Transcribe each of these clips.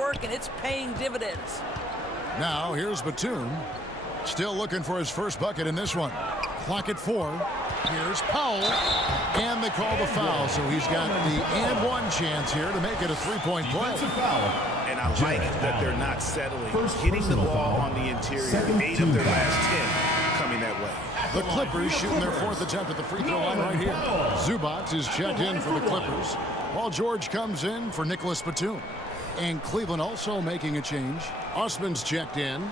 work, and it's paying dividends. Now here's Batum. Still looking for his first bucket in this one. Clock at 4. Here's Powell. And they call the foul, so he's got the and one chance here to make it a three-point play. And I like that they're not settling. Hitting the ball on the interior. 8 of their last 10 coming that way. The Clippers shooting their 4th attempt at the free throw line right here. Zubac is checked in for the Clippers. Paul George comes in for Nicholas Batum. And Cleveland also making a change. Osman's checked in.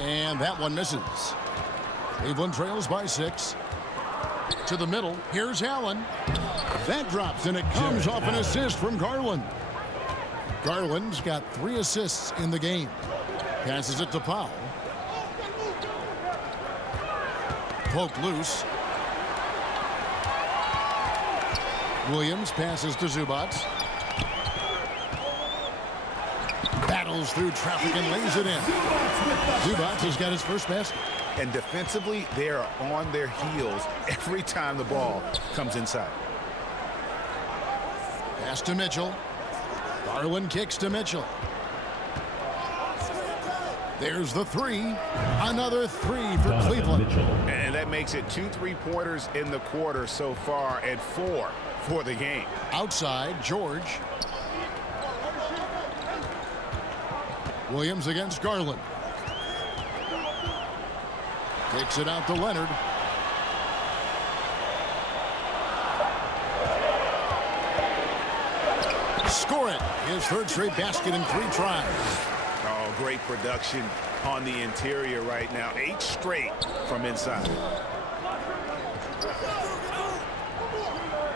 And that one misses. Cleveland trails by 6. To the middle. Here's Allen. That drops, and it comes off an assist from Garland. Garland's got 3 assists in the game. Passes it to Powell. Poked loose. Williams passes to Zubac. Battles through traffic and lays it in. Zubac has got his first basket. And defensively, they are on their heels every time the ball comes inside. Pass to Mitchell. Garland kicks to Mitchell. There's the 3. Another 3 for Cleveland. And that makes it 2 3-pointers in the quarter so far and 4 for the game. Outside, George. Williams against Garland. Takes it out to Leonard. Score it. His 3rd straight basket in 3 tries. Oh, great production on the interior right now. 8 straight from inside.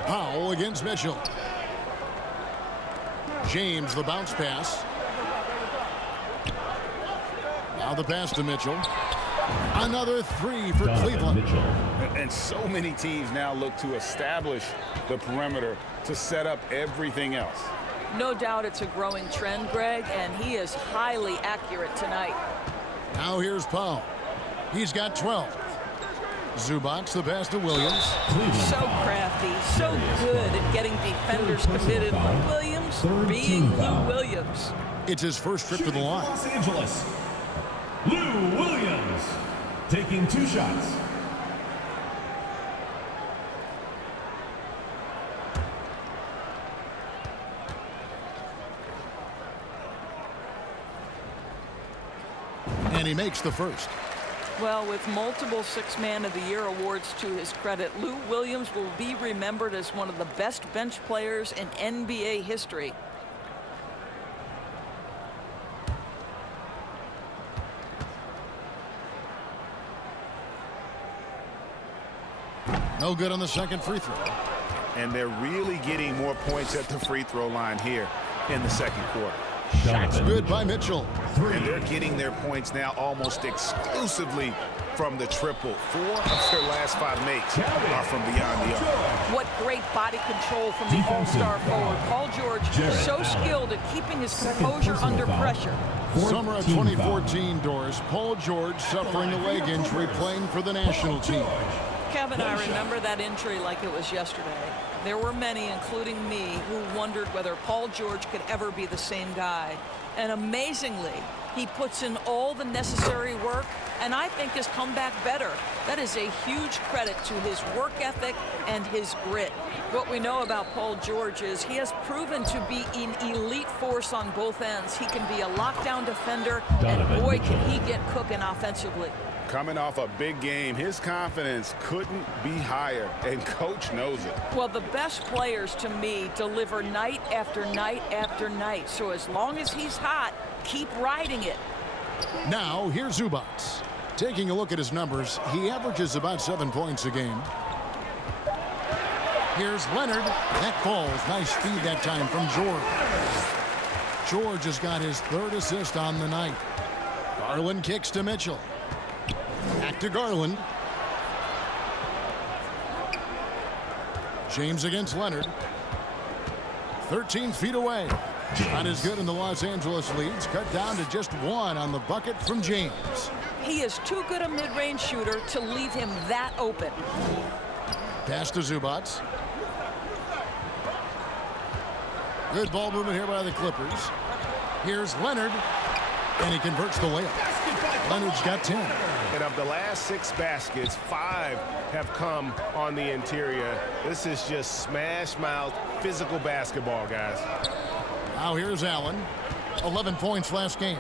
Powell against Mitchell. James, the bounce pass. Now the pass to Mitchell. Another 3 for Cleveland. And so many teams now look to establish the perimeter to set up everything else. No doubt it's a growing trend, Greg, and he is highly accurate tonight. Now here's Powell. He's got 12. Zubac, the pass to Williams. So crafty, so good at getting defenders committed. Lou Williams being Lou Williams. It's his first trip to the line. Los Angeles, Lou Williams taking 2 shots. And he makes the first. Well, with multiple 6th Man of the Year awards to his credit, Lou Williams will be remembered as one of the best bench players in NBA history. No good on the second free throw. And they're really getting more points at the free throw line here in the second quarter. Shots good by Mitchell. And they're getting their points now almost exclusively from the triple. 4 of their last 5 makes are from beyond the arc. What great body control from the all-star forward. Paul George, so skilled at keeping his composure under pressure. Summer of 2014, Doris. Paul George suffering a leg injury playing for the national team. Kevin, I remember that injury like it was yesterday. There were many, including me, who wondered whether Paul George could ever be the same guy. And amazingly, he puts in all the necessary work, and I think has come back better. That is a huge credit to his work ethic and his grit. What we know about Paul George is he has proven to be an elite force on both ends. He can be a lockdown defender, and boy, can he get cooking offensively. Coming off a big game, his confidence couldn't be higher, and coach knows it. Well, the best players to me deliver night after night after night. So as long as he's hot, keep riding it. Now here's Zubac. Taking a look at his numbers, he averages about 7 points a game. Here's Leonard. That falls. Nice feed that time from George. George has got his 3rd assist on the night. Garland kicks to Mitchell. Back to Garland. James against Leonard. 13 feet away. Not as good in the Los Angeles leads. Cut down to just one on the bucket from James. He is too good a mid-range shooter to leave him that open. Pass to Zubac. Good ball movement here by the Clippers. Here's Leonard, and he converts the layup. Leonard's got 10. And of the last 6 baskets, 5 have come on the interior. This is just smash-mouth physical basketball, guys. Now here's Allen. 11 points last game.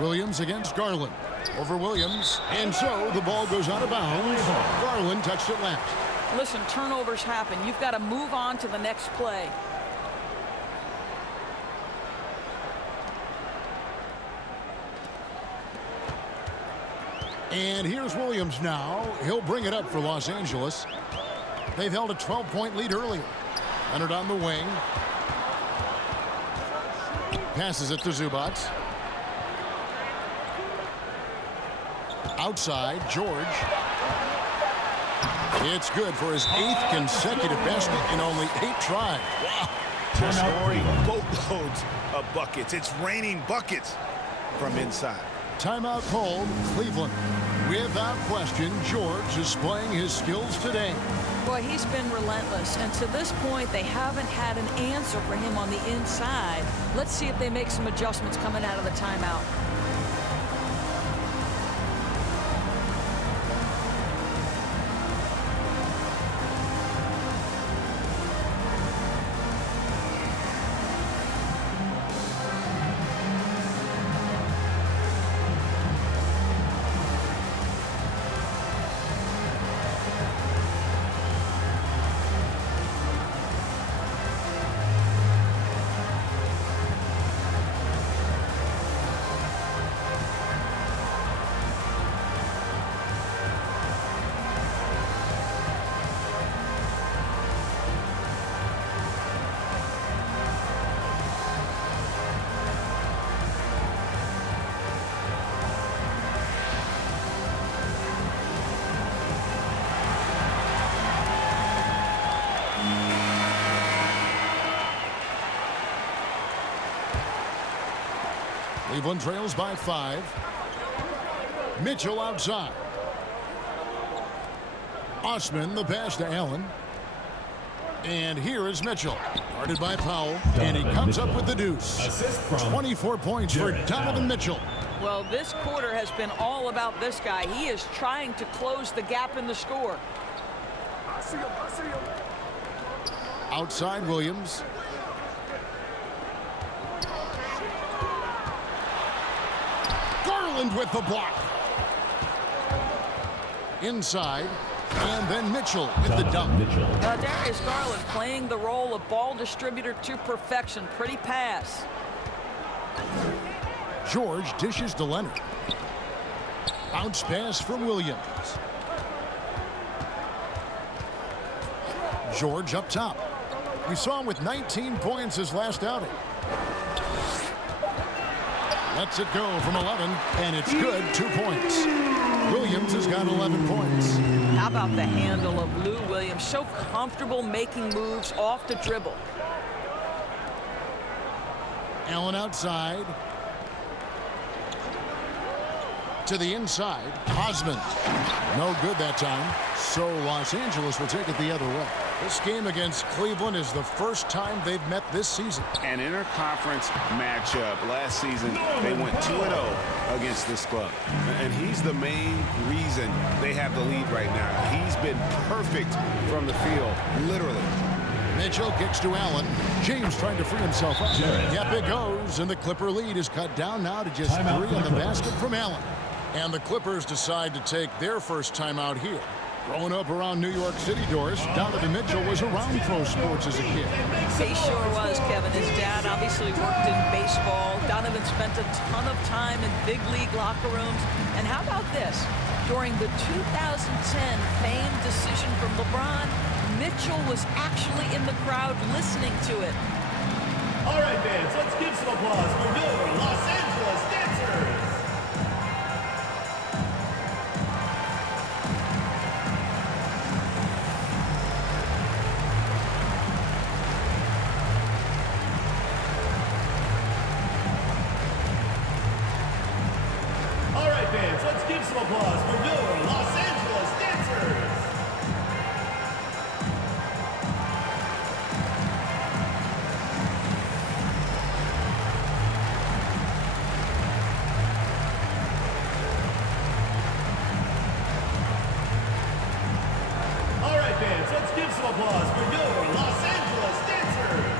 Williams against Garland. Over Williams. And so the ball goes out of bounds. Garland touched it last. Listen, turnovers happen. You've got to move on to the next play. And here's Williams now. He'll bring it up for Los Angeles. They've held a 12-point lead earlier. Leonard on the wing. Passes it to Zubac. Outside, George. It's good for his 8th consecutive basket in only 8 tries. Wow. They're scoring boatloads of buckets. It's raining buckets from inside. Timeout called. Cleveland. Without question, George is playing his skills today. Boy, he's been relentless, and to this point, they haven't had an answer for him on the inside. Let's see if they make some adjustments coming out of the timeout. Cleveland trails by 5. Mitchell outside. Osman, the pass to Allen. And here is Mitchell. Guarded by Powell. And he comes up with the deuce. 24 points for Donovan Mitchell. Well, this quarter has been all about this guy. He is trying to close the gap in the score. Outside Williams. Garland with the block. Inside. And then Mitchell with the dunk. Darius Garland playing the role of ball distributor to perfection. Pretty pass. George dishes to Leonard. Bounce pass from Williams. George up top. We saw him with 19 points his last outing. Lets it go from 11, and it's good. 2 points. Williams has got 11 points. How about the handle of Lou Williams? So comfortable making moves off the dribble. Allen outside. To the inside. Osman. No good that time. So Los Angeles will take it the other way. This game against Cleveland is the first time they've met this season. An interconference matchup. Last season, they went 2-0 against this club. And he's the main reason they have the lead right now. He's been perfect from the field, literally. Mitchell kicks to Allen. James trying to free himself up. Yep, it goes. And the Clipper lead is cut down now to just 3 on the basket from Allen. And the Clippers decide to take their first timeout here. Growing up around New York City, Doris, Donovan Mitchell was around pro sports as a kid. He sure was, Kevin. His dad obviously worked in baseball. Donovan spent a ton of time in big league locker rooms. And how about this? During the 2010 famed decision from LeBron, Mitchell was actually in the crowd listening to it. All right, fans, let's give some applause for your Los Angeles dancers. some applause for your Los Angeles Dancers. All right, fans, let's give some applause for your Los Angeles Dancers.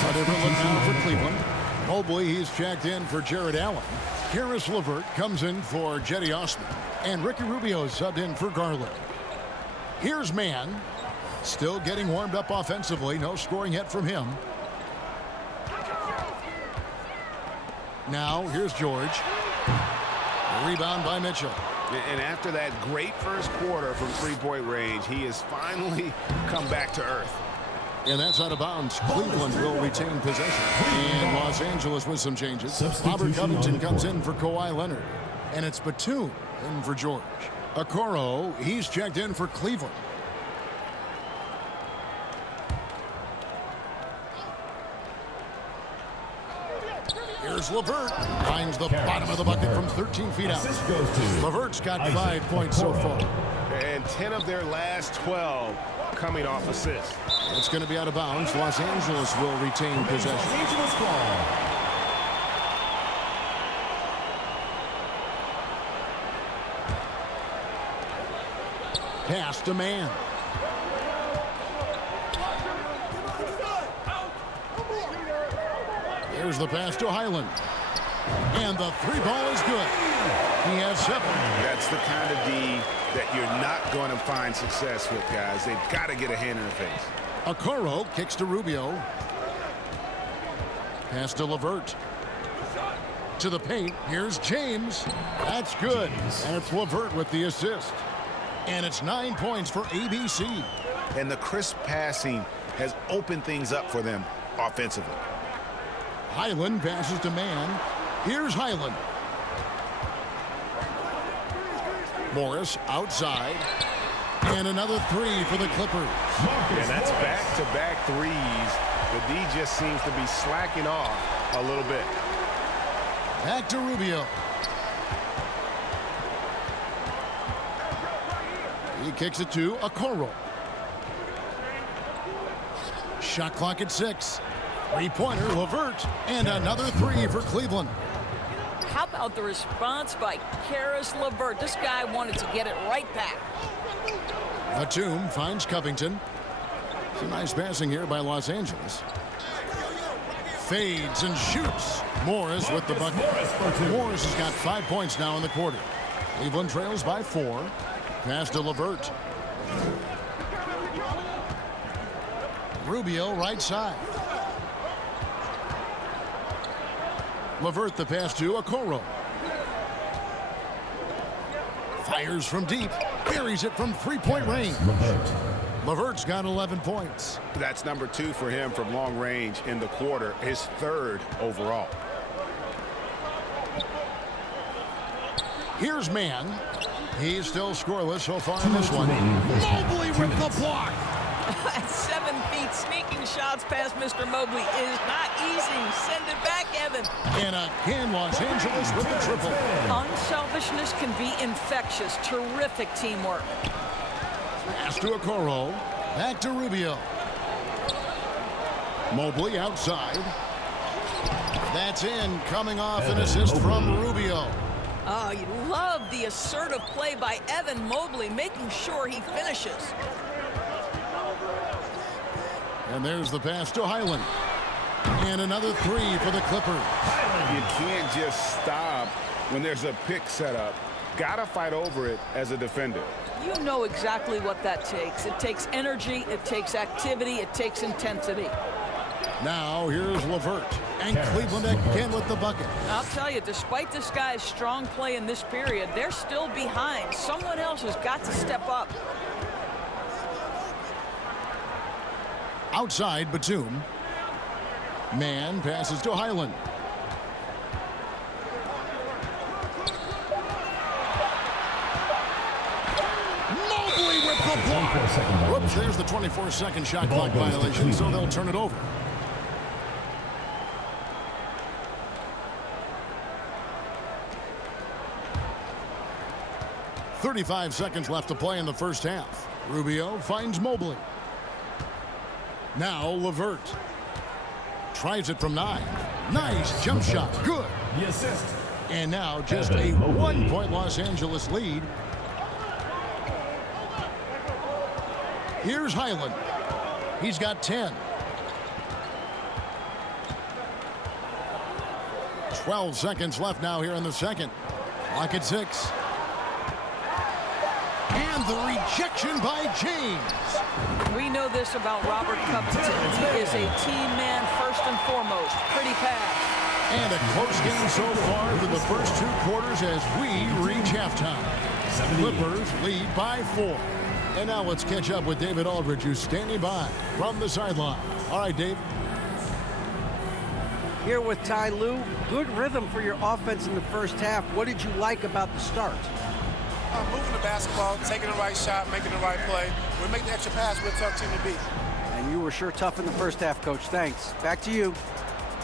A different look now for Cleveland. Mobley, he's checked in for Jared Allen. Karis LeVert comes in for Jetty Osman. And Ricky Rubio subbed in for Garland. Here's Mann. Still getting warmed up offensively. No scoring yet from him. Now, here's George. Rebound by Mitchell. And after that great first quarter from three-point range, he has finally come back to earth. And that's out of bounds. Cleveland will retain possession. And Los Angeles with some changes. Robert Covington comes in for Kawhi Leonard. And it's Batum in for George. Okoro, he's checked in for Cleveland. Here's LeVert. Finds the bottom of the bucket from 13 feet out. LeVert's got 5 points so far. And 10 of their last 12 coming off assists. It's going to be out of bounds. Los Angeles will retain possession. Los Angeles ball. Pass to Mann. Here's the pass to Highland. And the three ball is good. He has 7. That's the kind of D that you're not going to find success with, guys. They've got to get a hand in the face. Okoro kicks to Rubio. Pass to LeVert. To the paint. Here's James. That's good. And it's LeVert with the assist. And it's 9 points for ABC. And the crisp passing has opened things up for them offensively. Highland passes to Mann. Here's Highland. Morris outside. And another 3 for the Clippers. And that's back-to-back threes. The D just seems to be slacking off a little bit. Back to Rubio. He kicks it to Okoro. Shot clock at 6. Three-pointer, LeVert. And another 3 for Cleveland. How about the response by Caris LeVert? This guy wanted to get it right back. Batum finds Covington. Some nice passing here by Los Angeles. Fades and shoots. Morris with the bucket. Morris has got 5 points now in the quarter. Cleveland trails by 4. Pass to LeVert. Rubio right side. LeVert the pass to Okoro. Fires from deep. Buries it from three-point range. LeVert's got 11 points. That's number 2 for him from long range in the quarter, his 3rd overall. Here's Mann. He's still scoreless so far in this one. Mobley with the block. At 7 feet, sneaking shots past Mr. Mobley is not easy. Send it back, Evan. And again, Los Angeles with the triple. Unselfishness can be infectious. Terrific teamwork. Pass to Okoro. Back to Rubio. Mobley outside. That's in, coming off an assist from Rubio. Oh, you love the assertive play by Evan Mobley, making sure he finishes. And there's the pass to Highland. And another 3 for the Clippers. You can't just stop when there's a pick set up. Gotta fight over it as a defender. You know exactly what that takes. It takes energy, it takes activity, it takes intensity. Now here's LeVert. And Cleveland again with the bucket. I'll tell you, despite this guy's strong play in this period, they're still behind. Someone else has got to step up. Outside, Batum. Mann passes to Highland. Mobley with the block. Whoops, there's the 24-second shot clock violation, so they'll turn it over. 35 seconds left to play in the first half. Rubio finds Mobley. Now LeVert. Tries it from 9. Nice jump shot. Good. The assist. And now just a 1-point Los Angeles lead. Here's Highland. He's got 10. 12 seconds left now here in the second. Clock at 6. And the rejection by James. We know this about Robert Covington. He is a team man first and foremost. Pretty pass. And a close game so far through the first 2 quarters as we reach halftime. Clippers lead by 4. And now let's catch up with David Aldridge, who's standing by from the sideline. All right, Dave. Here with Ty Lue. Good rhythm for your offense in the first half. What did you like about the start? Moving the basketball, taking the right shot, making the right play. We make the extra pass, we're a tough team to beat. And you were sure tough in the first half, Coach. Thanks. Back to you.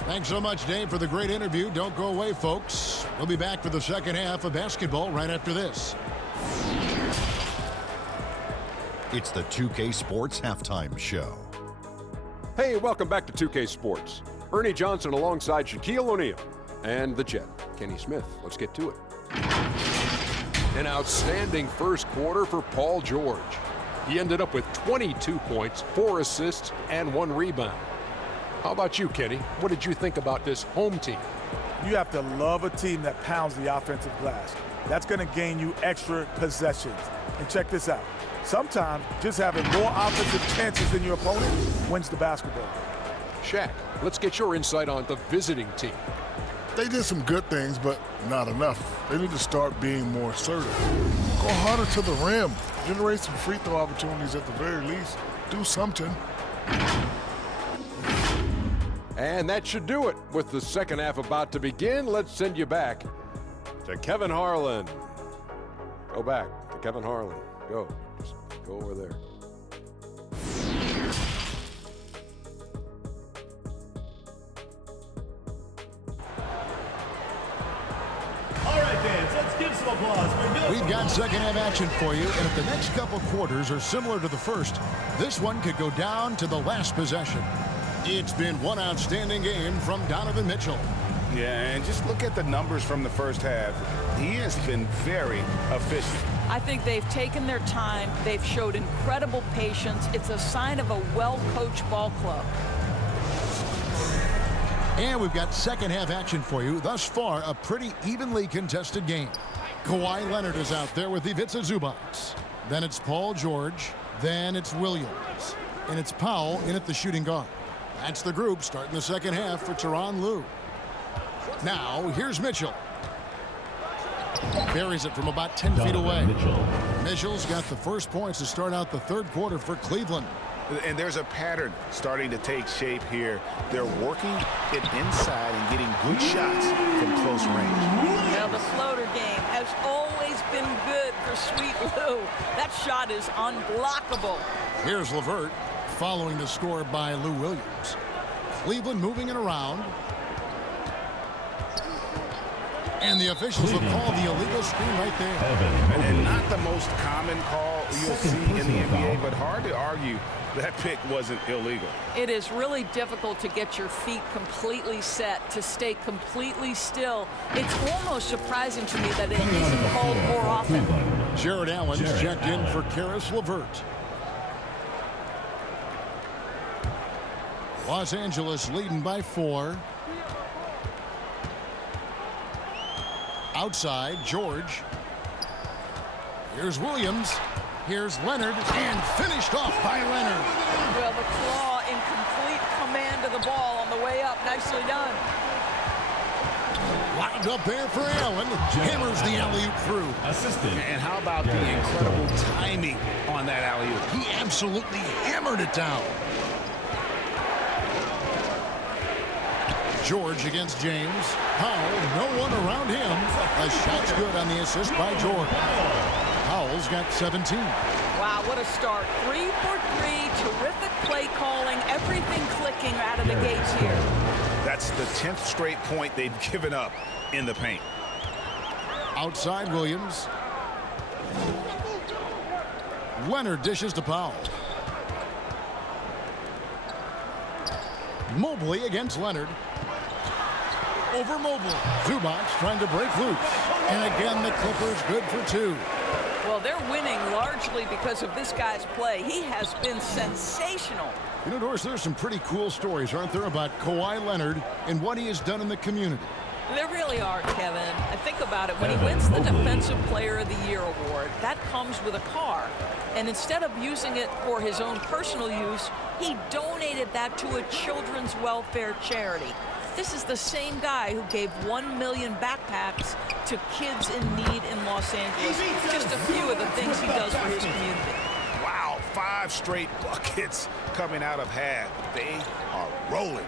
Thanks so much, Dave, for the great interview. Don't go away, folks. We'll be back for the second half of basketball right after this. It's the 2K Sports Halftime Show. Hey, welcome back to 2K Sports. Ernie Johnson alongside Shaquille O'Neal and the Jet, Kenny Smith. Let's get to it. An outstanding first quarter for Paul George. He ended up with 22 points, 4 assists, and 1 rebound. How about you, Kenny? What did you think about this home team? You have to love a team that pounds the offensive glass. That's going to gain you extra possessions. And check this out. Sometimes just having more offensive chances than your opponent wins the basketball game. Shaq, let's get your insight on the visiting team. They did some good things, but not enough. They need to start being more assertive. Go harder to the rim. Generate some free throw opportunities at the very least. Do something. And that should do it. With the second half about to begin, let's send you back to Kevin Harlan. Go back to Kevin Harlan. Go. Just go over there. All right, fans, let's give some applause for Bill. We've got second half action for you, and if the next couple quarters are similar to the first, this one could go down to the last possession. It's been one outstanding game from Donovan Mitchell. Yeah, and just look at the numbers from the first half. He has been very efficient. I think they've taken their time. They've showed incredible patience. It's a sign of a well-coached ball club. And we've got second half action for you. Thus far, a pretty evenly contested game. Kawhi Leonard is out there with Ivica Zubac. Then it's Paul George. Then it's Williams. And it's Powell in at the shooting guard. That's the group starting the second half for Tyronn Lue. Now, here's Mitchell. Buries it from about 10 feet away. Mitchell's got the first points to start out the third quarter for Cleveland. And there's a pattern starting to take shape here. They're working it inside and getting good shots from close range. Now, the floater game has always been good for Sweet Lou. That shot is unblockable. Here's LeVert following the score by Lou Williams. Cleveland moving it around. And the officials will call the illegal screen right there. And not the most common call you'll see in the NBA, but hard to argue that pick wasn't illegal. It is really difficult to get your feet completely set, to stay completely still. It's almost surprising to me that it isn't called more often. Jared Allen's checked in for Karis LeVert. Los Angeles leading by 4. Outside, George. Here's Williams. Here's Leonard, and finished off by Leonard. Well, the claw in complete command of the ball on the way up. Nicely done. Lined up there for Allen. Hammers the alley-oop through. Assisted. And how about the incredible timing on that alley-oop? He absolutely hammered it down. George against James. Powell, no one around him. A shot's good on the assist by George. Powell's got 17. Wow, what a start. 3 for 3. Terrific play calling. Everything clicking out of the gates here. That's the 10th straight point they've given up in the paint. Outside Williams. Leonard dishes to Powell. Mobley against Leonard. Over Mobley. Zubac trying to break loose. And again, the Clippers good for 2. Well, they're winning largely because of this guy's play. He has been sensational. You know, Doris, there's some pretty cool stories, aren't there, about Kawhi Leonard and what he has done in the community. There really are, Kevin. I think about it. When he wins the Defensive Player of the Year award, that comes with a car. And instead of using it for his own personal use, he donated that to a children's welfare charity. This is the same guy who gave 1 million backpacks to kids in need in Los Angeles. Just a few of the things he does for his community. Wow, 5 straight buckets coming out of half. They are rolling.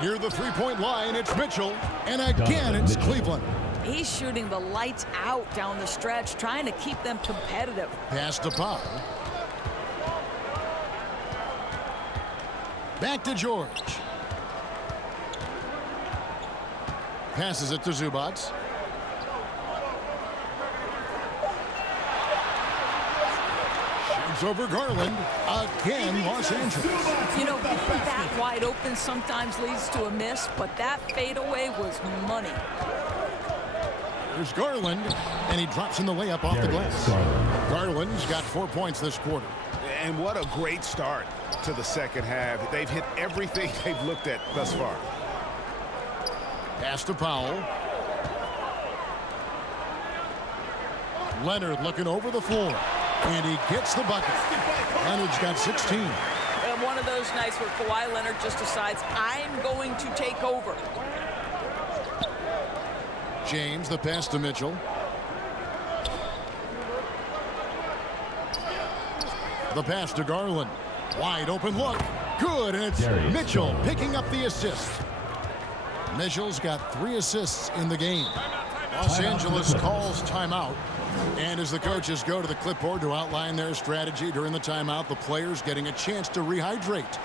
Near the three-point line, it's Mitchell. And again, it's Cleveland. He's shooting the lights out down the stretch, trying to keep them competitive. Pass to Powell. Back to George. Passes it to Zubac. Shoots over Garland. Again, Los Angeles. You know, being that wide open sometimes leads to a miss, but that fadeaway was money. There's Garland, and he drops in the layup off the glass. Garland's got 4 points this quarter. And what a great start to the second half. They've hit everything they've looked at thus far. Pass to Powell. Leonard looking over the floor, and he gets the bucket. Leonard's got 16. And one of those nights where Kawhi Leonard just decides, I'm going to take over. James, the pass to Mitchell. The pass to Garland. Wide open look. Good, and it's Mitchell picking up the assist. Mitchell's got 3 assists in the game. Los Angeles calls timeout. And as the coaches go to the clipboard to outline their strategy during the timeout, the players getting a chance to rehydrate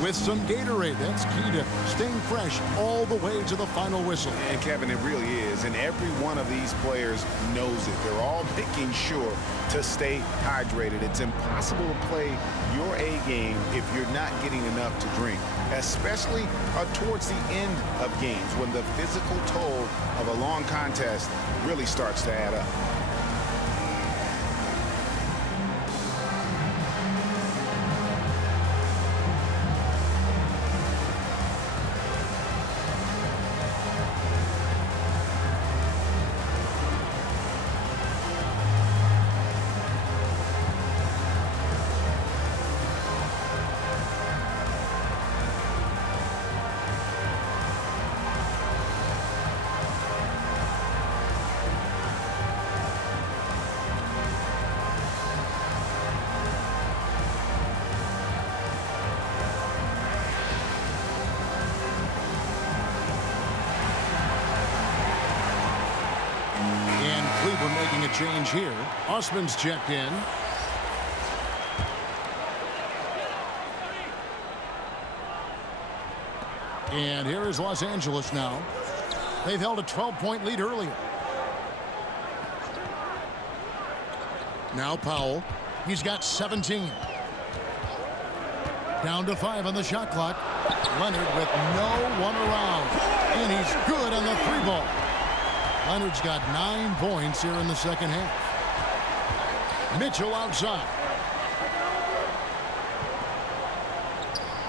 with some Gatorade. That's key to staying fresh all the way to the final whistle. And Kevin, it really is. And every one of these players knows it. They're all making sure to stay hydrated. It's impossible to play your A game if you're not getting enough to drink, especially towards the end of games when the physical toll of a long contest really starts to add up. Cleveland making a change here. Osman's checked in. And here is Los Angeles now. They've held a 12-point lead earlier. Now Powell. He's got 17. Down to 5 on the shot clock. Leonard with no one around. And he's good on the 3-ball. Leonard's got 9 points here in the second half. Mitchell outside.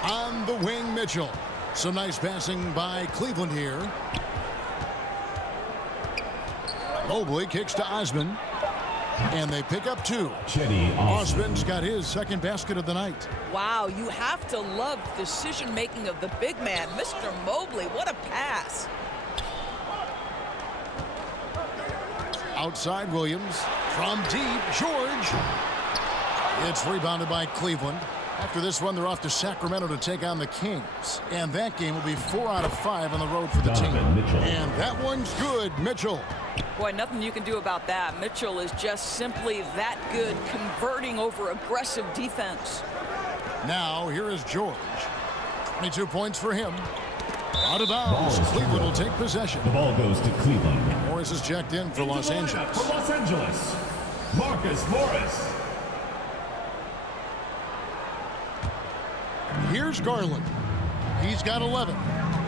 On the wing, Mitchell. Some nice passing by Cleveland here. Mobley kicks to Osman. And they pick up 2. Osman's got his second basket of the night. Wow, you have to love decision-making of the big man. Mr. Mobley, what a pass. Outside Williams. From deep, George. It's rebounded by Cleveland. After this one, they're off to Sacramento to take on the Kings. And that game will be 4 out of 5 on the road for the team. And that one's good, Mitchell. Boy, nothing you can do about that. Mitchell is just simply that good, converting over aggressive defense. Now, here is George. 22 points for him. Out of bounds. Cleveland will take possession. The ball goes to Cleveland. Morris is checked in for Los Angeles. For Los Angeles, Marcus Morris. Here's Garland. He's got 11.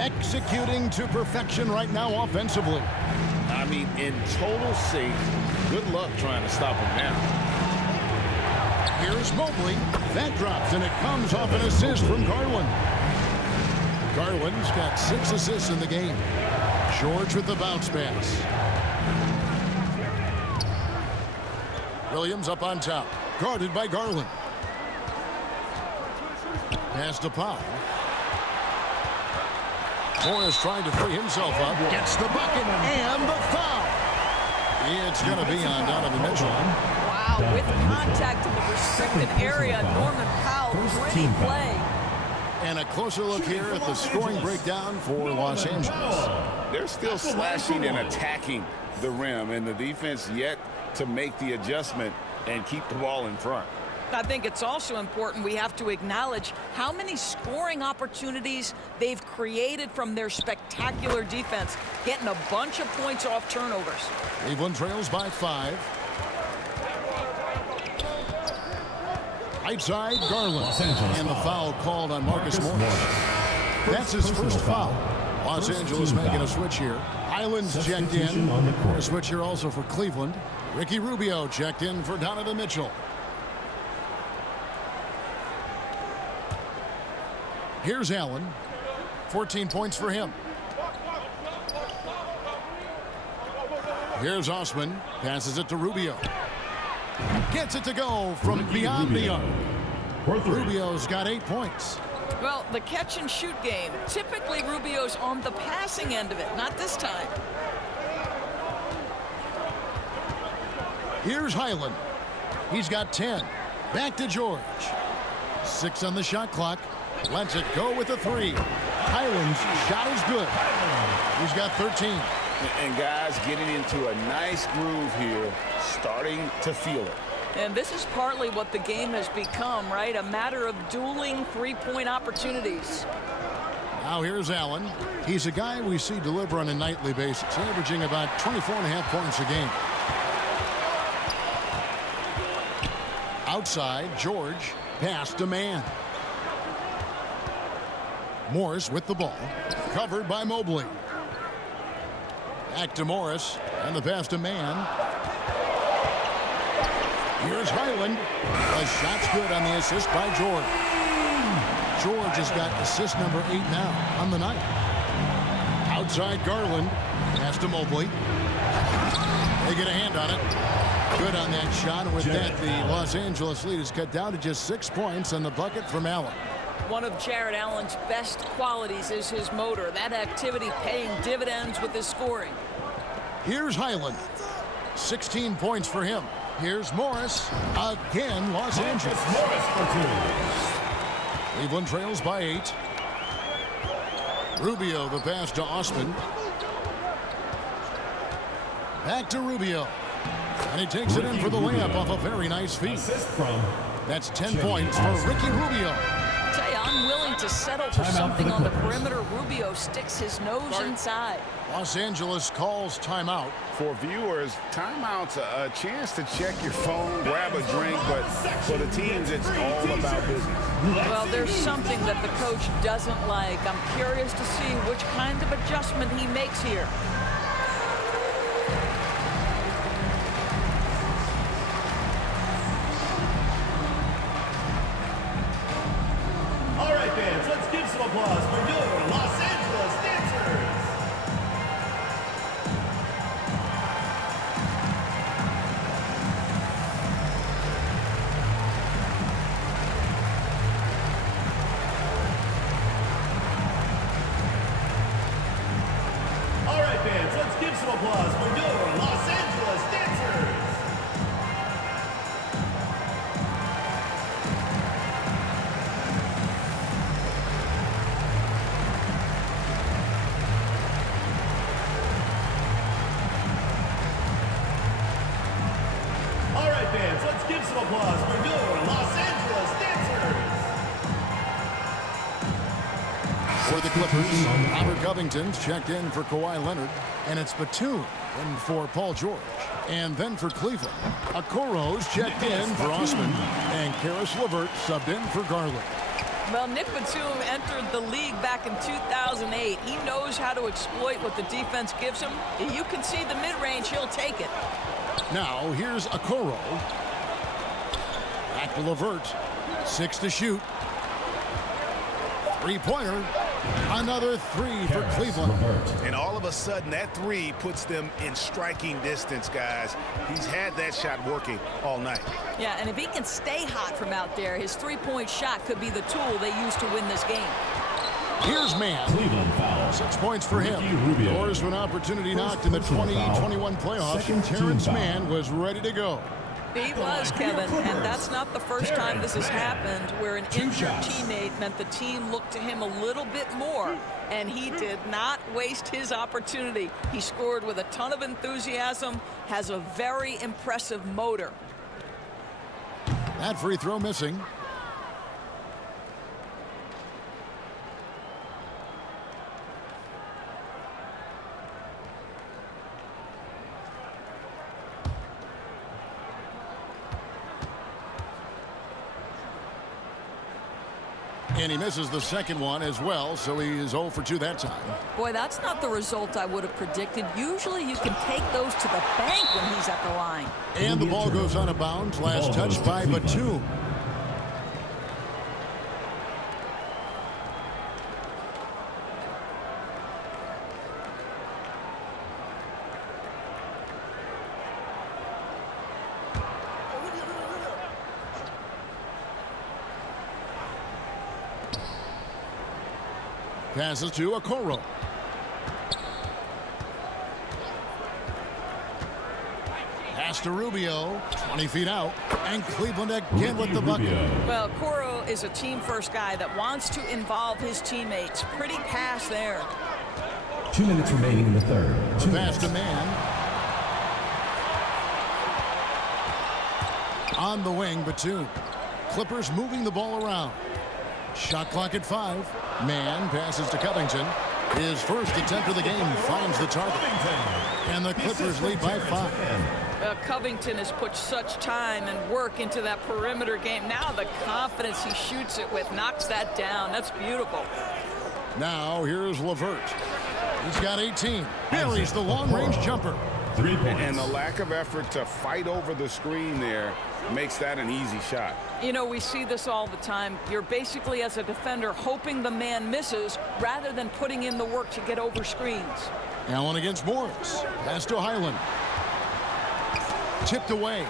Executing to perfection right now offensively. I mean, in total sync. Good luck trying to stop him now. Here's Mobley. That drops, and it comes off an assist from Garland. Garland's got 6 assists in the game. George with the bounce pass. Williams up on top. Guarded by Garland. Pass to Powell. Morris trying to free himself up. Gets the bucket and the foul. It's going to be on Donovan Mitchell. Wow, with contact in the restricted area, Norman Powell, great play. And a closer look here at the scoring breakdown for Los Angeles. They're still slashing and attacking the rim, and the defense yet to make the adjustment and keep the ball in front. I think it's also important we have to acknowledge how many scoring opportunities they've created from their spectacular defense, getting a bunch of points off turnovers. Cleveland trails by 5. Right side, Garland. And the foul called on Marcus Morris. That's his first foul. Los Angeles making a switch here. Highland's checked in. A switch here also for Cleveland. Ricky Rubio checked in for Donovan Mitchell. Here's Allen. 14 points for him. Here's Osman. Passes it to Rubio. Gets it to go from beyond the arc. Rubio's got 8 points. Well, the catch and shoot game, typically Rubio's on the passing end of it, not this time. Here's Highland. He's got 10. Back to George. 6 on the shot clock. Lets it go with a 3. Highland's shot is good. He's got 13. And guys getting into a nice groove here, starting to feel it. And this is partly what the game has become, right? A matter of dueling three-point opportunities. Now here's Allen. He's a guy we see deliver on a nightly basis, averaging about 24.5 points a game. Outside, George. Pass to man. Morris with the ball. Covered by Mobley. Back to Morris. And the pass to man. Here's Highland. The shot's good on the assist by George. George has got assist number 8 now on the night. Outside Garland. Pass to Mobley. They get a hand on it. Good on that shot. And with that, the Los Angeles lead is cut down to just 6 points on the bucket from Allen. One of Jarrett Allen's best qualities is his motor. That activity paying dividends with his scoring. Here's Highland. 16 points for him. Here's Morris. Again, Los Angeles. Morris for 2. Cleveland trails by 8. Rubio, the pass to Osman. Back to Rubio. And he takes it in for the layup off a very nice feed. That's 10 points for Ricky Rubio. I tell you, I'm willing to settle for something on the perimeter. Rubio sticks his nose inside. Los Angeles calls timeout. For viewers, timeout's a chance to check your phone, grab a drink, but for the teams, it's all about business. Well, there's something that the coach doesn't like. I'm curious to see which kind of adjustment he makes here. All right, fans, let's give some applause for your Los Angeles dancers. All right, fans, let's give some applause for your Los Angeles dancers. For the Clippers, Robert Covington's checked in for Kawhi Leonard, and it's Batum in for Paul George. And then for Cleveland, Okoro's checked in for Osman, and Karis LeVert subbed in for Garland. Well, Nick Batum entered the league back in 2008. He knows how to exploit what the defense gives him. You can see the mid-range, he'll take it. Now, here's Okoro. Back to LeVert. 6 to shoot. Three-pointer. Another 3 for Cleveland. And all of a sudden, that 3 puts them in striking distance, guys. He's had that shot working all night. Yeah, and if he can stay hot from out there, his three-point shot could be the tool they use to win this game. Here's Mann. 6 points for him. Doors to an opportunity knocked in the 2021 playoffs. Terrence Mann was ready to go. He was, Kevin, and that's not the first time this has happened where an injured teammate meant the team looked to him a little bit more, and he did not waste his opportunity. He scored with a ton of enthusiasm, has a very impressive motor. That free throw missing. And he misses the second one as well, so he is 0 for 2 that time. Boy, that's not the result I would have predicted. Usually you can take those to the bank when he's at the line. And the ball goes out of bounds. Last touch by Batum. Passes to Okoro. Pass to Rubio. 20 feet out. And Cleveland again with the bucket. Well, Okoro is a team-first guy that wants to involve his teammates. Pretty pass there. 2 minutes remaining in the third. The pass to Mann. On the wing, Batum. Clippers moving the ball around. Shot clock at 5. Mann passes to Covington. His first attempt of the game finds the target. And the Clippers lead by 5. Covington has put such time and work into that perimeter game. Now the confidence he shoots it with knocks that down. That's beautiful. Now here's LeVert. He's got 18. Buries the long-range jumper. 3 points. And the lack of effort to fight over the screen there makes that an easy shot. You know, we see this all the time. You're basically, as a defender, hoping the man misses rather than putting in the work to get over screens. Allen against Morris. Pass to Highland. Tipped away.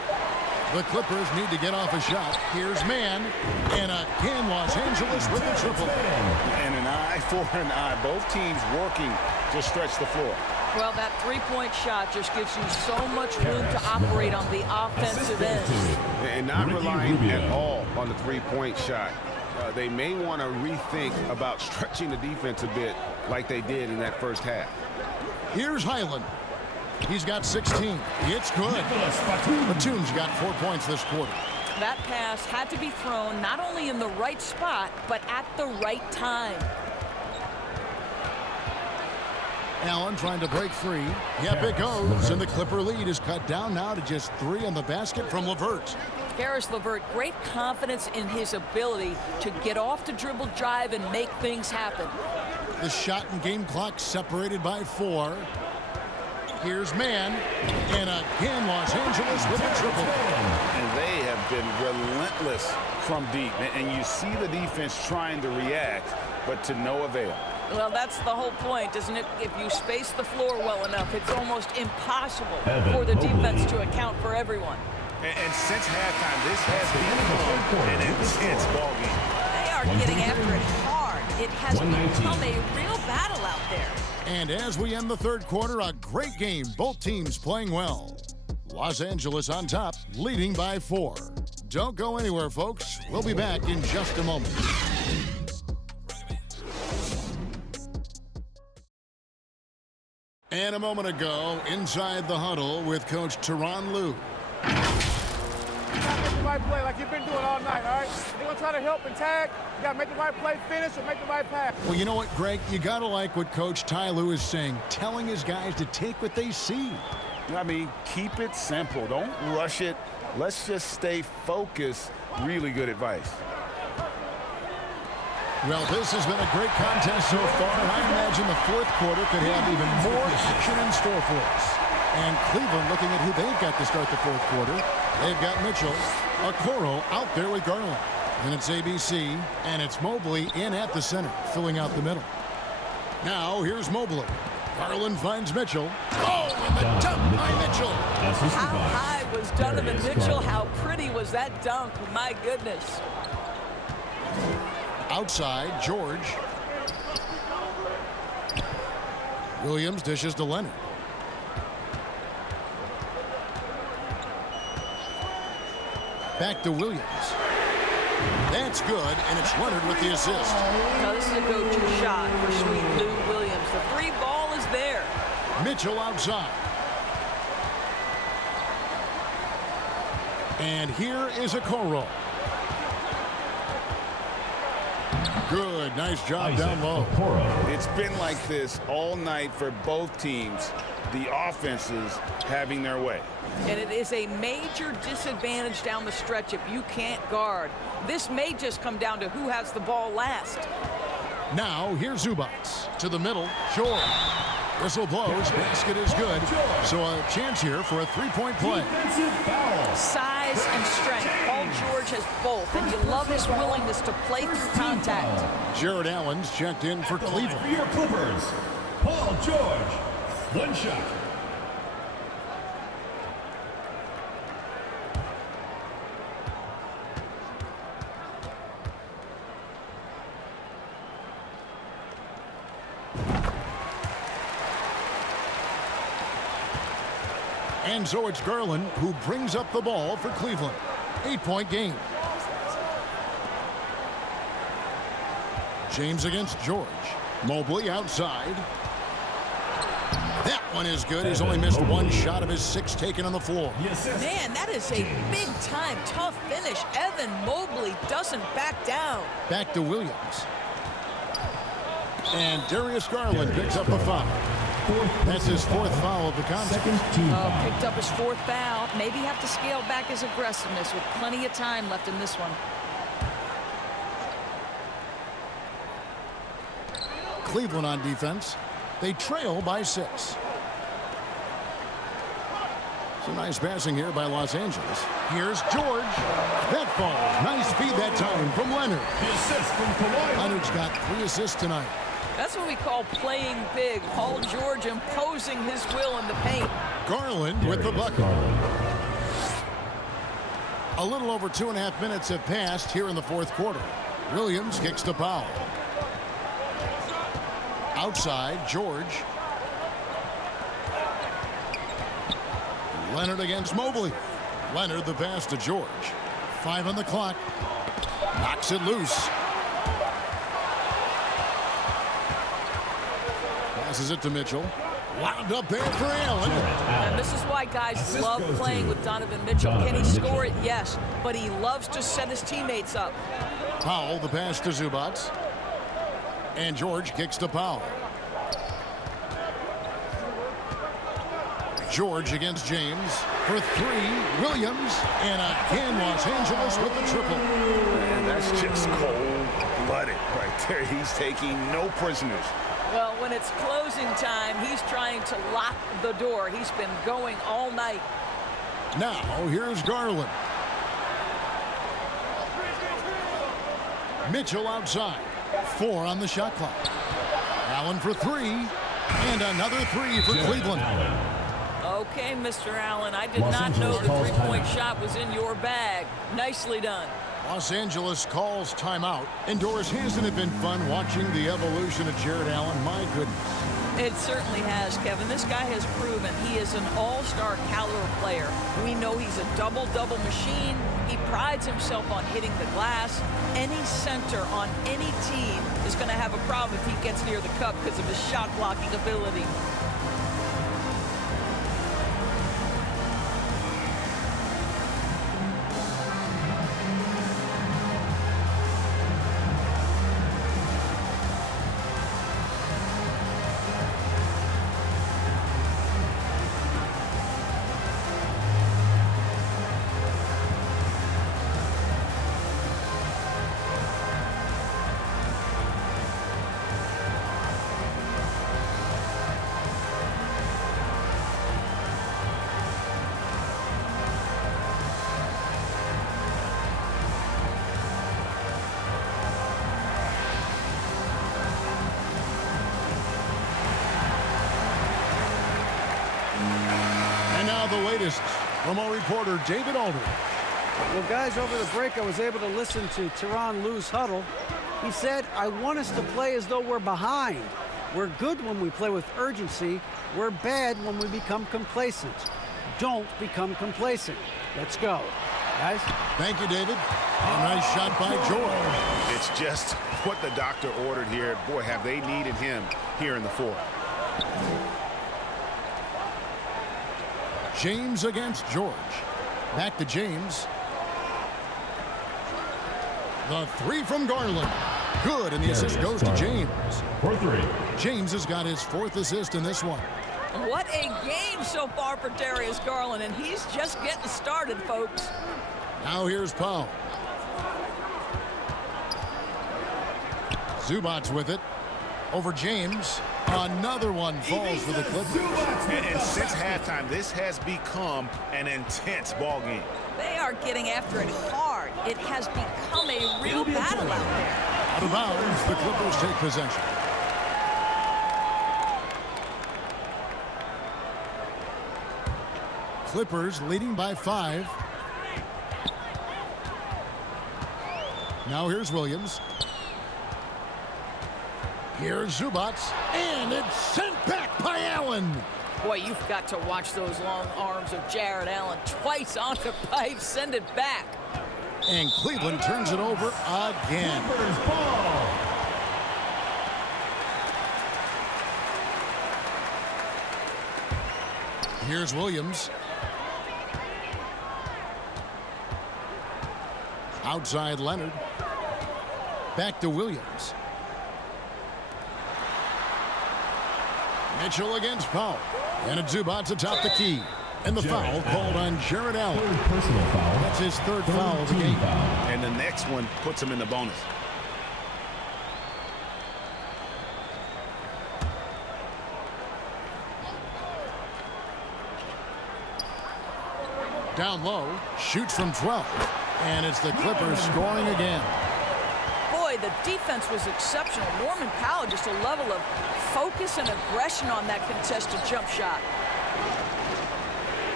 The Clippers need to get off a shot. Here's Mann. And again, Los Angeles with a triple. And an eye for an eye. Both teams working to stretch the floor. Well, that three-point shot just gives you so much room to operate on the offensive end. And not relying at all on the three-point shot. They may want to rethink about stretching the defense a bit like they did in that first half. Here's Highland. He's got 16. It's good. Batum's got 4 points this quarter. That pass had to be thrown not only in the right spot, but at the right time. Allen trying to break free. Yep, it goes. And the Clipper lead is cut down now to just 3 on the basket from LeVert. Caris LeVert, great confidence in his ability to get off the dribble drive and make things happen. The shot and game clock separated by 4. Here's Mann. And again, Los Angeles with a triple. And they have been relentless from deep. And you see the defense trying to react, but to no avail. Well, that's the whole point, isn't it? If you space the floor well enough, it's almost impossible for the defense to account for everyone. And since halftime, this has been an intense ball game. They are getting after it hard. It has become a real battle out there. And as we end the third quarter, a great game. Both teams playing well. Los Angeles on top, leading by 4. Don't go anywhere, folks. We'll be back in just a moment. And a moment ago, inside the huddle with Coach Tyronn Lue. Make the right play like you've been doing all night, all right? If you're going to try to help and tag, you got to make the right play, finish, or make the right pass. Well, you know what, Greg? You got to like what Coach Ty Lue is saying, telling his guys to take what they see. I mean, keep it simple. Don't rush it. Let's just stay focused. Really good advice. Well, this has been a great contest so far, and I imagine the fourth quarter could have even more action in store for us. And Cleveland, looking at who they've got to start the fourth quarter, they've got Mitchell, Okoro out there with Garland. Then it's ABC, and it's Mobley in at the center, filling out the middle. Now, here's Mobley. Garland finds Mitchell. Oh, and the dunk by Mitchell. How high was Donovan Mitchell? How pretty was that dunk? My goodness. Outside, George. Williams dishes to Leonard. Back to Williams. That's good, and it's Leonard with the assist. Now this is a go-to shot for sweet Lou Williams. The free ball is there. Mitchell outside. And here is Okoro. Good, nice job down low. It's been like this all night for both teams. The offenses having their way. And it is a major disadvantage down the stretch if you can't guard. This may just come down to who has the ball last. Now, here's Zubats. To the middle, George. Whistle blows, basket is good. So a chance here for a three-point play. Size and strength. Paul George has both, and you love his willingness to play through contact. Jared Allen's checked in for Cleveland. For your Clippers, Paul George. One shot. And so it's Garland who brings up the ball for Cleveland. 8-point game. James against George. Mobley outside. That one is good. He's only missed one shot of his 6 taken on the floor. Man, that is a big-time tough finish. Evan Mobley doesn't back down. Back to Williams. And Darius Garland picks up a foul. That's his 4th foul of the contest. Picked up his 4th foul. Maybe have to scale back his aggressiveness with plenty of time left in this one. Cleveland on defense. They trail by 6. Some nice passing here by Los Angeles. Here's George. That falls. Nice feed that time from Leonard. The assist from Kawhi. Leonard's got 3 assists tonight. That's what we call playing big. Paul George imposing his will in the paint. Garland with the bucket. A little over 2.5 minutes have passed here in the 4th quarter. Williams kicks to Powell. Outside, George. Leonard against Mobley. Leonard the pass to George. 5 on the clock. Knocks it loose. Passes it to Mitchell. Wound up there for Allen. And this is why guys love playing with Donovan Mitchell. Can he score it? Yes. But he loves to set his teammates up. Powell the pass to Zubats. And George kicks to Powell. George against James for 3. Williams. And again, Los Angeles with the triple. Man, that's just cold-blooded right there. He's taking no prisoners. Well, when it's closing time, he's trying to lock the door. He's been going all night. Now, here's Garland. Mitchell outside. 4 on the shot clock. Allen for 3. And another 3 for Cleveland. Okay, Mr. Allen, I did not know the three-point shot was in your bag. Nicely done. Los Angeles calls timeout. And Doris, hasn't it been fun watching the evolution of Jared Allen? My goodness. It certainly has, Kevin. This guy has proven he is an all-star caliber player. We know he's a double-double machine. He prides himself on hitting the glass. Any center on any team is going to have a problem if he gets near the cup because of his shot-blocking ability. Now the latest from our reporter, David Alder. Well, guys, over the break, I was able to listen to Tyronn Lue's huddle. He said, I want us to play as though we're behind. We're good when we play with urgency. We're bad when we become complacent. Don't become complacent. Let's go. Guys? Thank you, David. A nice shot by George. It's just what the doctor ordered here. Boy, have they needed him here in the fourth. James against George. Back to James. The three from Garland. Good, and the assist goes to James. For 3. James has got his 4th assist in this one. What a game so far for Darius Garland, and he's just getting started, folks. Now here's Powell. Zubac's with it. Over James. Another one falls for the Clippers. And since halftime, this has become an intense ball game. They are getting after it hard. It has become a real battle out there. Out of bounds, the Clippers take possession. Clippers leading by 5. Now here's Williams. Here's Zubac, and it's sent back by Allen. Boy, you've got to watch those long arms of Jared Allen. Twice on the pipe, send it back. And Cleveland turns it over again. Here's Williams. Outside Leonard. Back to Williams. Mitchell against Powell. And it's Zubac atop the key. And the foul called on Jared Allen. Personal foul. That's his 3rd foul of the game. And the next one puts him in the bonus. Down low, shoots from 12. And it's the Clippers scoring again. Boy, the defense was exceptional. Norman Powell, just a level of focus and aggression on that contested jump shot.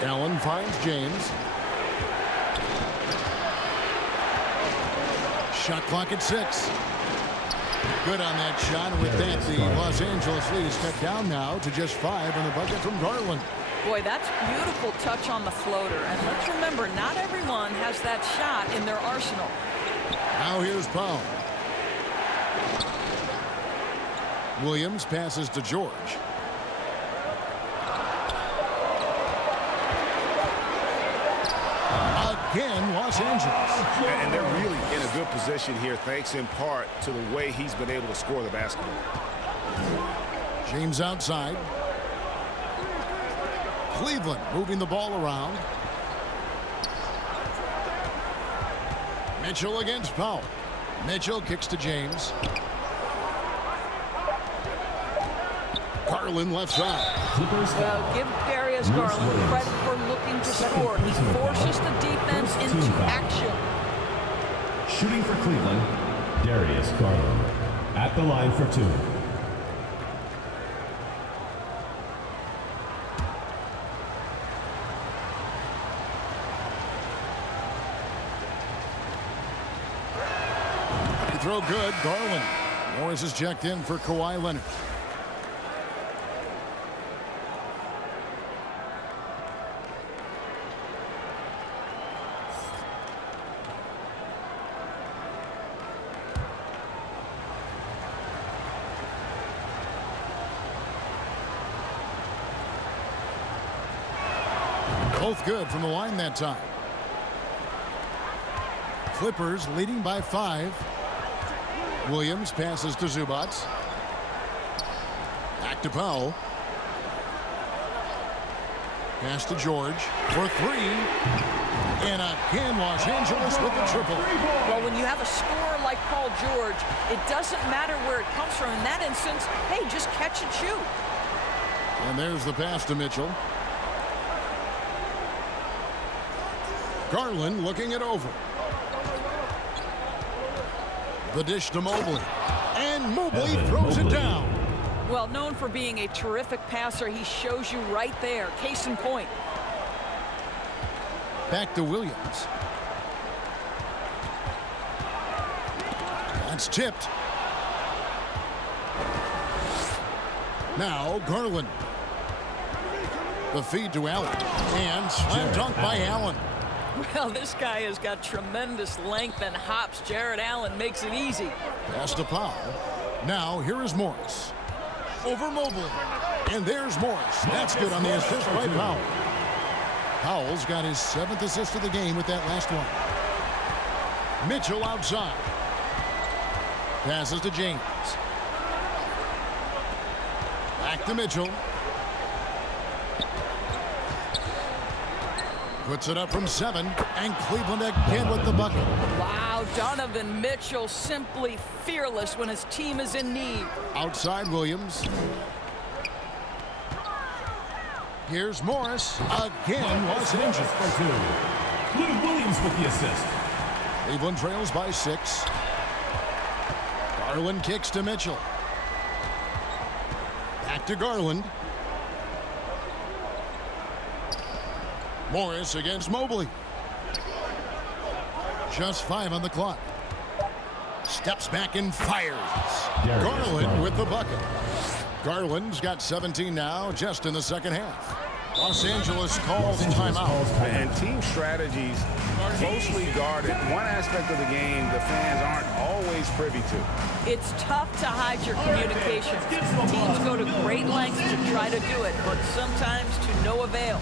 Allen finds James. Shot clock at 6. Good on that shot. And with that, the Los Angeles lead is cut down now to just 5 on the bucket from Garland. Boy, that's beautiful touch on the floater. And let's remember, not everyone has that shot in their arsenal. Now here's Powell. Williams passes to George. Again, Los Angeles. And they're really in a good position here, thanks in part to the way he's been able to score the basketball. James outside. Cleveland moving the ball around. Mitchell against Powell. Mitchell kicks to James. Garland left side. Well, give Darius Garland credit for looking to score. He forces the defense into action. Shooting for Cleveland, Darius Garland. At the line for 2. Throw good, Garland. Morris is checked in for Kawhi Leonard. Both good from the line that time. Clippers leading by 5. Williams passes to Zubac. Back to Powell. Pass to George for 3. And again, Los Angeles with the triple. Well, when you have a scorer like Paul George, it doesn't matter where it comes from. In that instance, hey, just catch and shoot. And there's the pass to Mitchell. Garland looking it over. The dish to Mobley. And Mobley throws it down. Well, known for being a terrific passer, he shows you right there. Case in point. Back to Williams. That's tipped. Now Garland. The feed to Allen. And slam dunk by Allen. Well, this guy has got tremendous length and hops. Jared Allen makes it easy. Pass to Powell. Now here is Morris. Over Mobley. And there's Morris. That's good on the assist by Powell. Powell's got his 7th assist of the game with that last one. Mitchell outside. Passes to James. Back to Mitchell. Puts it up from 7, and Cleveland again with the bucket. Wow, Donovan Mitchell simply fearless when his team is in need. Outside Williams. Here's Morris. Again was injured. Lou Williams with the assist. Cleveland trails by 6. Garland kicks to Mitchell. Back to Garland. Morris against Mobley. Just 5 on the clock. Steps back and fires. Garland with the bucket. Garland's got 17 now, just in the second half. Los Angeles calls timeout. And team strategies closely guarded. One aspect of the game the fans aren't always privy to. It's tough to hide your communications. Teams go to great lengths to try to do it, but sometimes to no avail.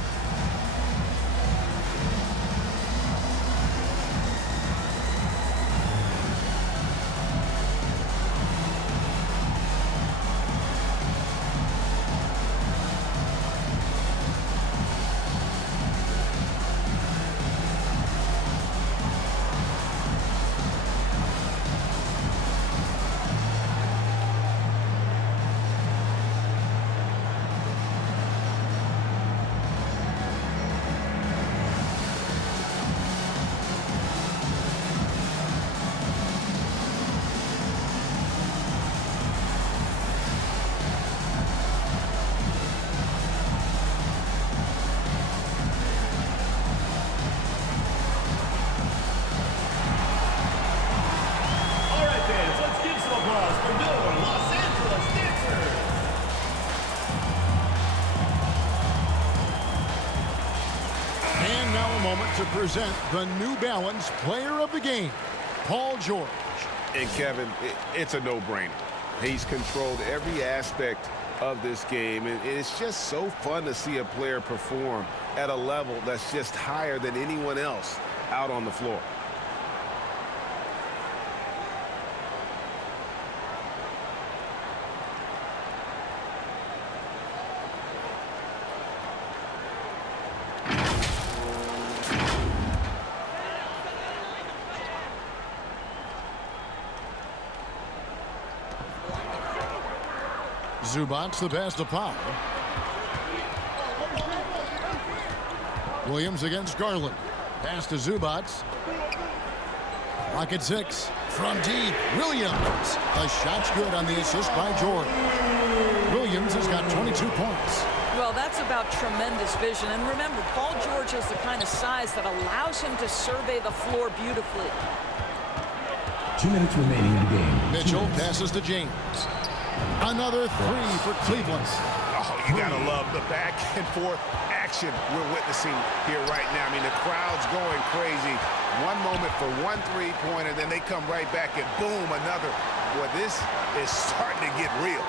To present the New Balance Player of the Game, Paul George. And Kevin, it's a no-brainer. He's controlled every aspect of this game, and it's just so fun to see a player perform at a level that's just higher than anyone else out on the floor. Zubac's the pass to Powell. Williams against Garland. Pass to Zubac. Clock at 6. From deep, Williams. The shot's good on the assist by George. Williams has got 22 points. Well, that's about tremendous vision. And remember, Paul George has the kind of size that allows him to survey the floor beautifully. 2 minutes remaining in the game. Mitchell passes to James. Another 3 for Cleveland. Oh, you gotta love the back and forth action we're witnessing here right now. I mean, the crowd's going crazy. One moment for one three-pointer, then they come right back and boom, another. Boy, this is starting to get real.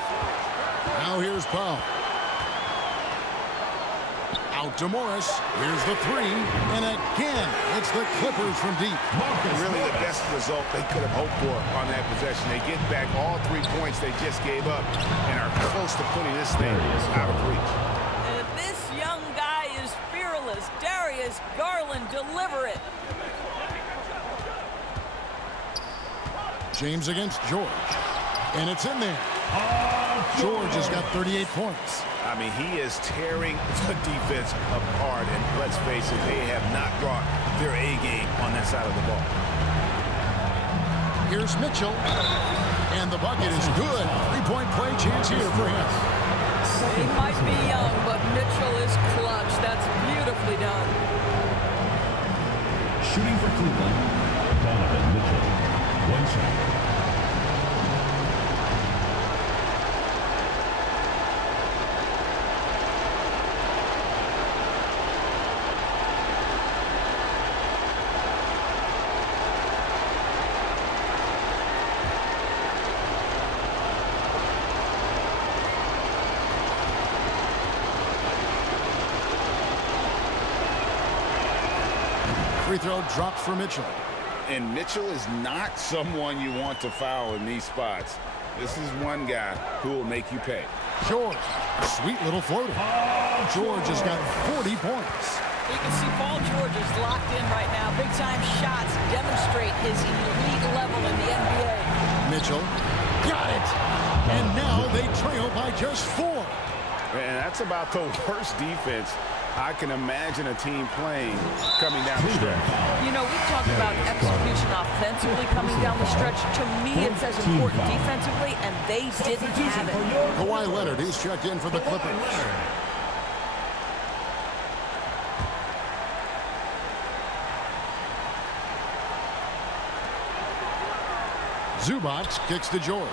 Now here's Powell. Out to Morris. Here's the 3. And again, it's the Clippers from deep. Really the best result they could have hoped for on that possession. They get back all 3 points they just gave up and are close to putting this thing out of reach. And this young guy is fearless. Darius Garland, deliver it. James against George. And it's in there. George has got 38 points. I mean, he is tearing the defense apart, and let's face it, they have not brought their A game on that side of the ball. Here's Mitchell, and the bucket is good. 3-point play chance here for him. He might be young, but Mitchell is clutch. That's beautifully done. Shooting for Cleveland, Donovan Mitchell. 1 shot. Free throw drops for Mitchell. And Mitchell is not someone you want to foul in these spots. This is one guy who will make you pay. George, sweet little floater. George has got 40 points. You can see Paul George is locked in right now. Big-time shots demonstrate his elite level in the NBA. Mitchell got it. And now they trail by just 4. And that's about the worst defense I can imagine a team playing coming down the stretch. You know, we talked about execution offensively coming down the stretch. To me, it's as important defensively, and they didn't have it. Kawhi Leonard, he's checked in for the Clippers. Zubac kicks to George.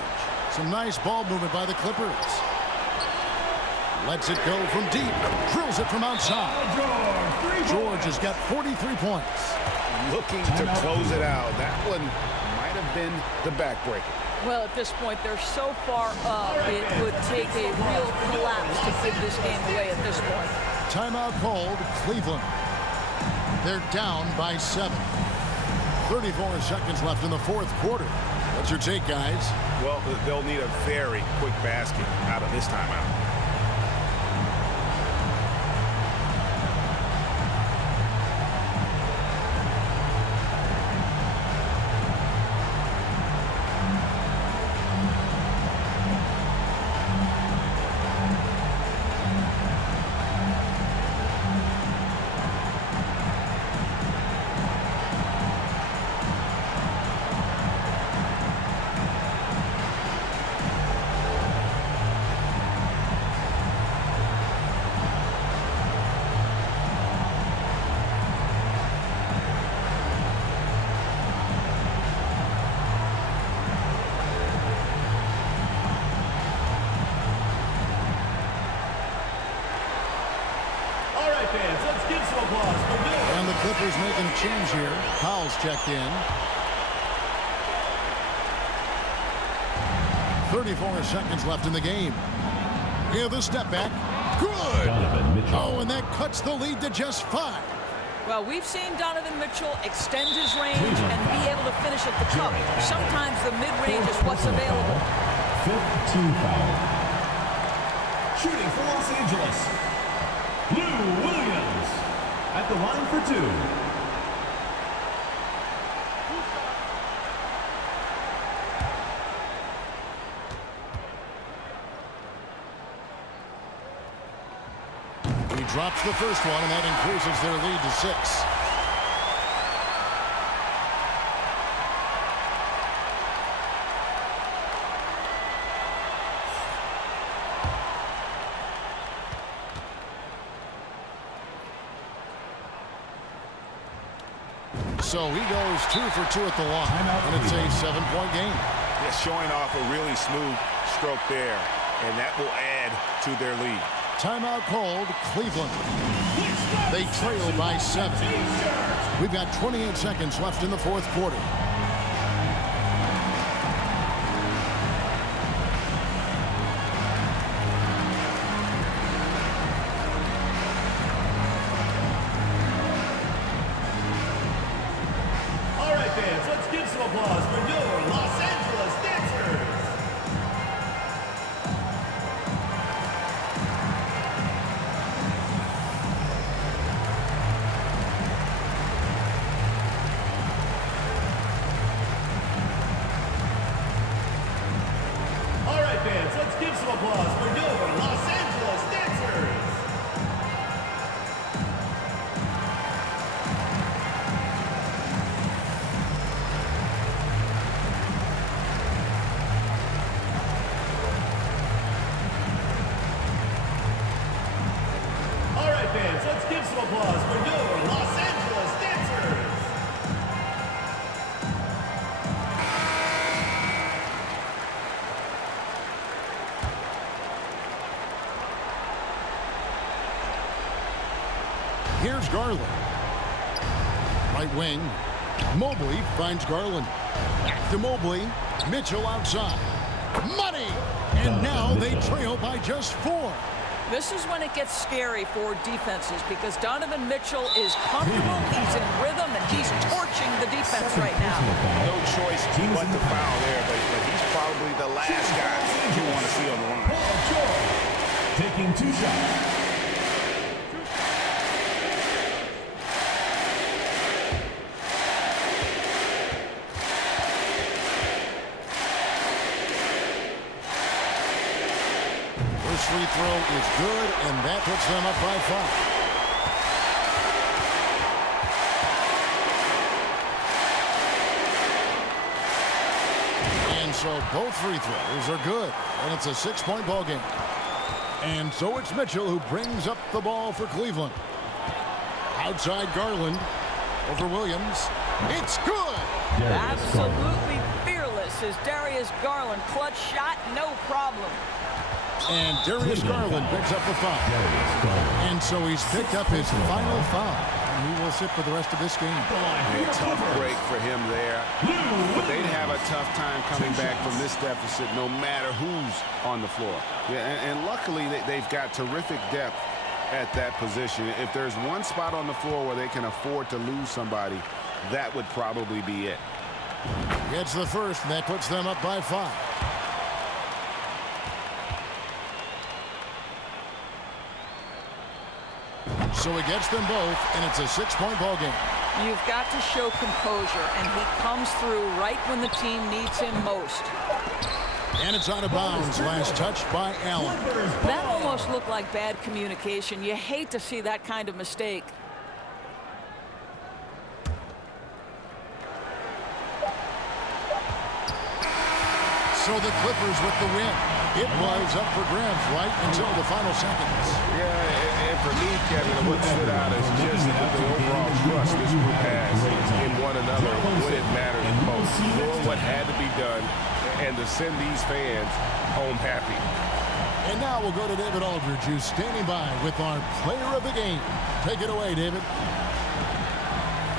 Some nice ball movement by the Clippers. Lets it go from deep. Drills it from outside. George has got 43 points. Looking to close it out. That one might have been the backbreaker. Well, at this point, they're so far up, it would take a real collapse to give this game away at this point. Timeout called, Cleveland. They're down by 7. 34 seconds left in the 4th quarter. What's your take, guys? Well, they'll need a very quick basket out of this timeout. And the Clippers making a change here. Powell's checked in. 34 seconds left in the game. Here's the step back. Good. Oh, and that cuts the lead to just 5. Well, we've seen Donovan Mitchell extend his range and be able to finish at the cup. Sometimes the mid-range is what's available. 5th team foul. Shooting for Los Angeles, Lou Williams. At the line for 2. He drops the first one, and that increases their lead to 6. So he goes 2 for 2 at the line, and it's a 7-point game. Yeah, showing off a really smooth stroke there, and that will add to their lead. Timeout called, Cleveland. They trail by 7. We've got 28 seconds left in the 4th quarter. All right, fans, let's give some applause for your Los Angeles dancers. All right, fans, let's give some applause for your Los Angeles dancers. All right, fans, let's give some applause for your Los Angeles dancers. Here's Garland. Right wing. Mobley finds Garland. Back to Mobley. Mitchell outside. Money! And now they trail by just 4. This is when it gets scary for defenses because Donovan Mitchell is comfortable, he's in rhythm, and he's torching the defense right now. No choice but to foul there, but he's probably the last guy you want to see on the line. Paul George taking 2 shots. First free throw is good, and that puts them up by 5. And so both free throws are good, and it's a 6-point ball game. And so it's Mitchell who brings up the ball for Cleveland. Outside Garland over Williams. It's good! Absolutely fearless is Darius Garland. Clutch shot, no problem. And Darius Garland picks up the foul. And so he's picked up his final foul. And he will sit for the rest of this game. A tough break for him there. But they'd have a tough time coming back from this deficit no matter who's on the floor. Yeah, and luckily they've got terrific depth at that position. If there's one spot on the floor where they can afford to lose somebody, that would probably be it. Gets the first, and that puts them up by 5. So he gets them both, and it's a 6-point ball game. You've got to show composure, and he comes through right when the team needs him most. And it's out of bounds. Last touch by Allen. That almost looked like bad communication. You hate to see that kind of mistake. So the Clippers with the win. It was up for grabs right until the final seconds. Yeah, and for me, Kevin, what stood out is just the overall trust this group has in one another when it matters most. Doing what had to be done and to send these fans home happy. And now we'll go to David Aldridge, who's standing by with our player of the game. Take it away, David.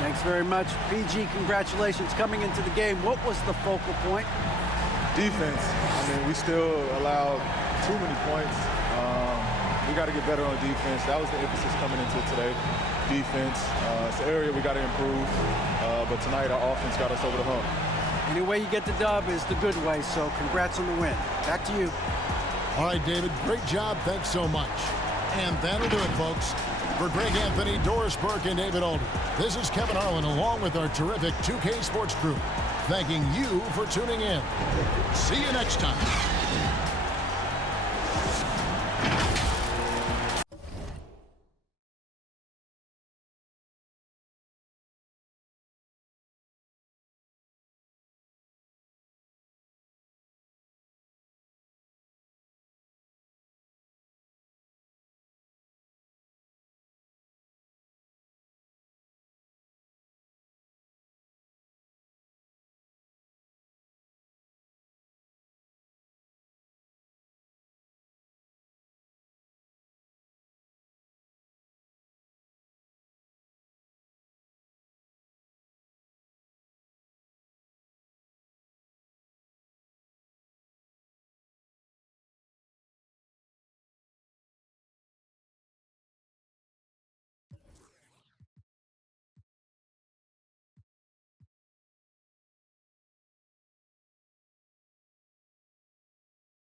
Thanks very much. PG, congratulations coming into the game. What was the focal point? Defense. I mean, we still allowed too many points. We got to get better on defense. That was the emphasis coming into today. Defense. It's an area we got to improve. But tonight, our offense got us over the hump. Any way you get the dub is the good way, so congrats on the win. Back to you. All right, David, great job. Thanks so much. And that'll do it, folks. For Greg Anthony, Doris Burke, and David Aldridge, this is Kevin Harlan along with our terrific 2K Sports crew, thanking you for tuning in. See you next time.